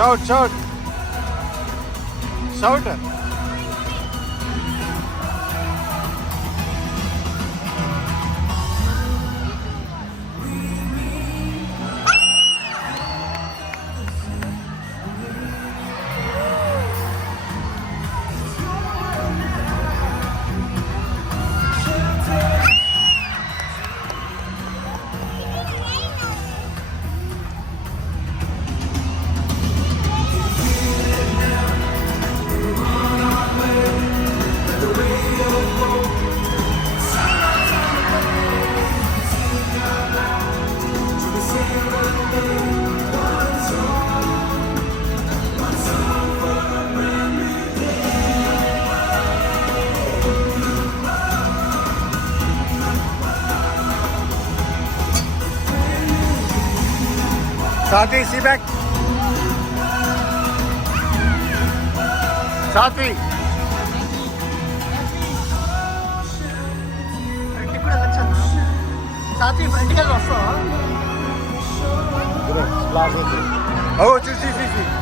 Shout, shout. Shout. Sathi, see back. Sathi. Sathi, vertical also. Splash with it. Oh, see.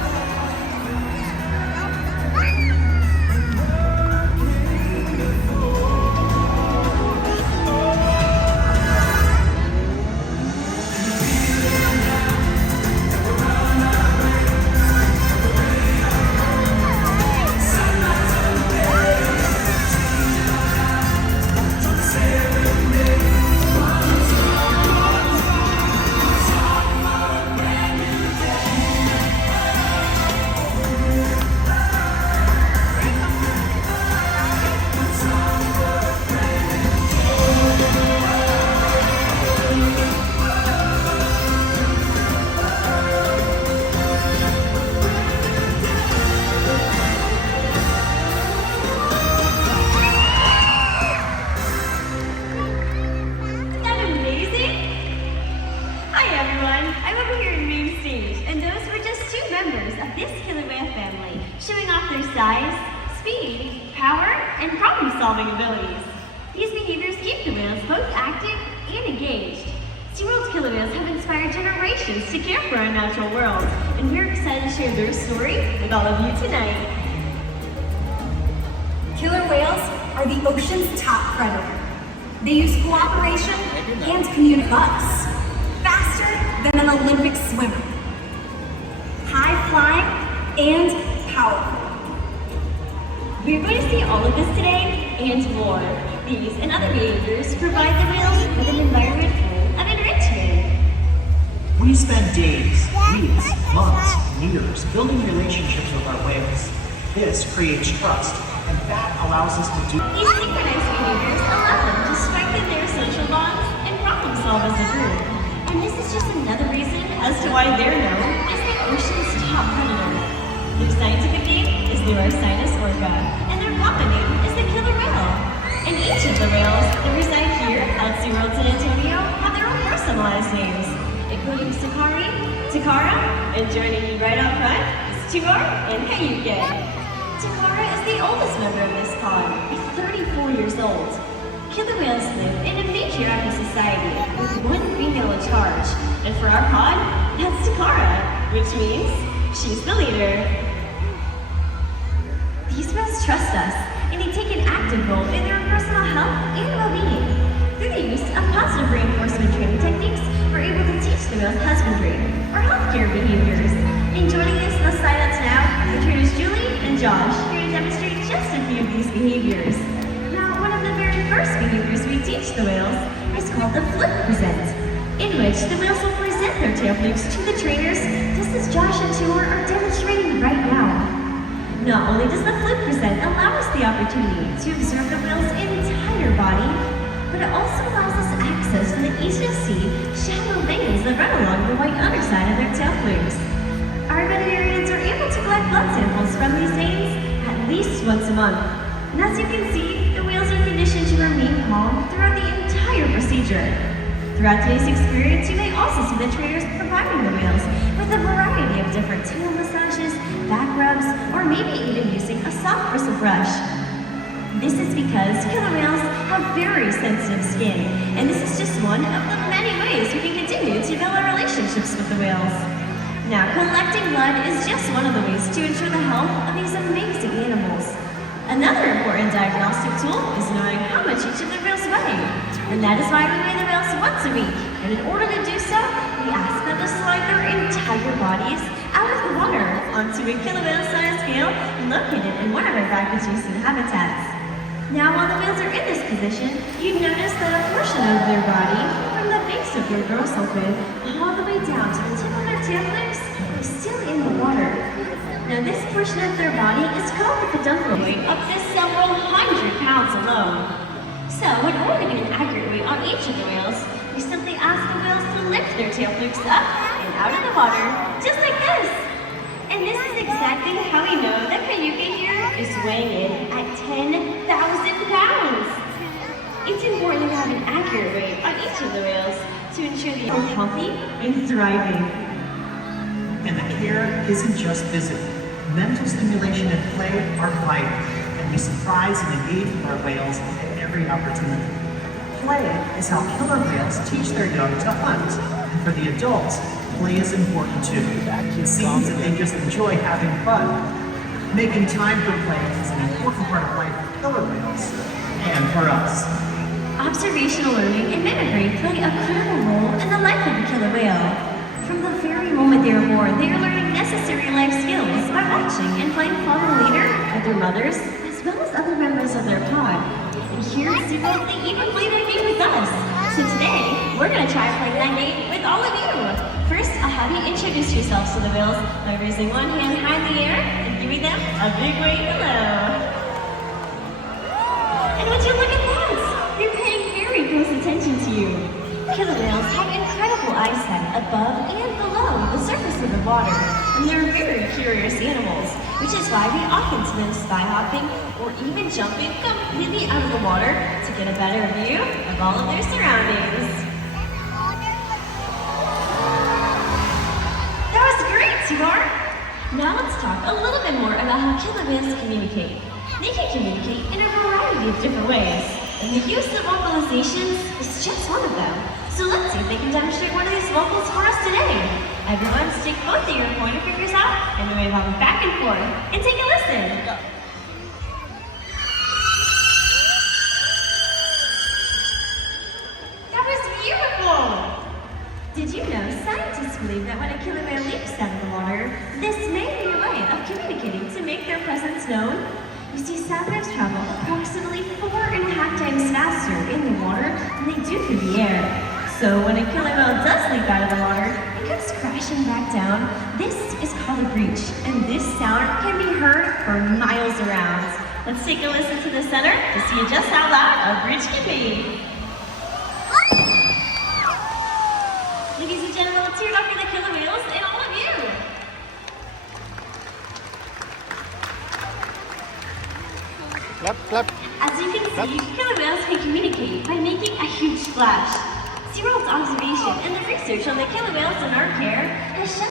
Showing off their size, speed, power, and problem-solving abilities. These behaviors keep the whales both active and engaged. SeaWorld's killer whales have inspired generations to care for our natural world, and we're excited to share their story with all of you tonight. Killer whales are the ocean's top predator. They use cooperation and communicate us faster than an Olympic swimmer. High-flying and powerful. We're going to see all of this today and more. These and other behaviors provide the whales with an environment full of enrichment. We spend days, weeks, months, years building relationships with our whales. This creates trust, and that allows us to do. These synchronized behaviors allow them to strengthen their social bonds and problem solve as a group. And this is just another reason as to why they're known as the ocean's top predator. Their scientific name is Orca, and their common name is the killer whale. And each of the whales that reside here at SeaWorld SanAntonio have their own personalized names, including Sakari, Takara, and joining me right up front is Tigor and Hashvika. Takara is the oldest member of this pod, at 34 years old. Killer whales live in a matriarchal society with one female in charge, and for our pod, that's Takara, which means she's the leader. These whales trust us, and they take an active role in their personal health and well-being. Through the use of positive reinforcement training techniques, we're able to teach the whales husbandry or healthcare behaviors. And joining us on the sidelines now are trainers Julie and Josh, here to demonstrate just a few of these behaviors. Now, one of the very first behaviors we teach the whales is called the flip present, in which the whales will present their tail flips to the trainers, just as Josh and Tigor are demonstrating right now. Not only does the flip present allow us the opportunity to observe the whale's entire body, but it also allows us access to the easy-to-see shallow veins that run along the white underside of their tail flips. Our veterinarians are able to collect blood samples from these veins at least once a month. And as you can see, the whales are conditioned to remain calm throughout the entire procedure. Throughout today's experience, you may also see the trainers providing the whales with a variety of different tail massages, back rubs, or maybe even using a soft bristle brush. This is because killer whales have very sensitive skin, and this is just one of the many ways we can continue to build our relationships with the whales. Now, collecting blood is just one of the ways to ensure the health of these amazing animals. Another important diagnostic tool is knowing how much each of the whales weigh. And that is why we weigh the whales once a week. And in order to do so, we ask them to slide their entire bodies out of the water onto a kilo-whale-sized scale located in one of our back-adjacent habitats. Now, while the whales are in this position, you notice that a portion of their body, from the base of their dorsal fin all the way down to the tip of their tail flips, is still in the water. Now, this portion of their body is called the peduncle, weighing up to several hundred pounds alone. So, in order to get an accurate weight on each of the whales, we simply ask the whales to lift their tail flips up and out of the water, just like this. And this is exactly how we know that Hashvika here is weighing in at 10,000 pounds. It's important to have an accurate weight on each of the whales to ensure they are healthy and thriving. And the care isn't just physical. Mental stimulation and play are vital, and we surprise and engage with our whales at every opportunity. Play is how killer whales teach their young to hunt, and for the adults, play is important too. It seems that they just enjoy having fun. Making time for play is an important part of life for killer whales, and for us. Observational learning and mimicry play a critical role in the life of a killer whale. From the very moment they are born, they are learning necessary life skills by watching and playing follow the leader with their mothers, as well as other members of their pod. And here at SeaWorld, they even play that game with us. So today, we're going to try playing that game with all of you. First, I'll have you introduce yourselves to the whales by raising one hand high in the air and giving them a big wave hello. And would you look at that? They're paying very close attention to you. Killer whales have incredible eyesight above and below the surface of the water, and they're very curious animals, which is why we often see them sky hopping or even jumping completely out of the water to get a better view of all of their surroundings. That was great, Tigor! Now let's talk a little bit more about how killer whales communicate. They can communicate in a variety of different ways, and the use of vocalizations is just one of them. So let's see if they can demonstrate one of these vocals for us today. Everyone, stick both of your pointer fingers out and wave them back and forth, and take a listen. That was beautiful! Did you know scientists believe that when a killer whale leaps out of the water, this may be a way of communicating to make their presence known? You see, sound waves travel approximately 4.5 times faster in the water than they do through the air. So when a killer whale does leap out of the water and comes crashing back down, this is called a breach, and this sound can be heard for miles around. Let's take a listen to the center to see just how loud a breach can be. Ladies and gentlemen, let's hear it up for the killer whales and all of you. Clap, clap. As you can see, killer whales can communicate by making a huge splash. SeaWorld's observation and the research on the killer whales in our care has shown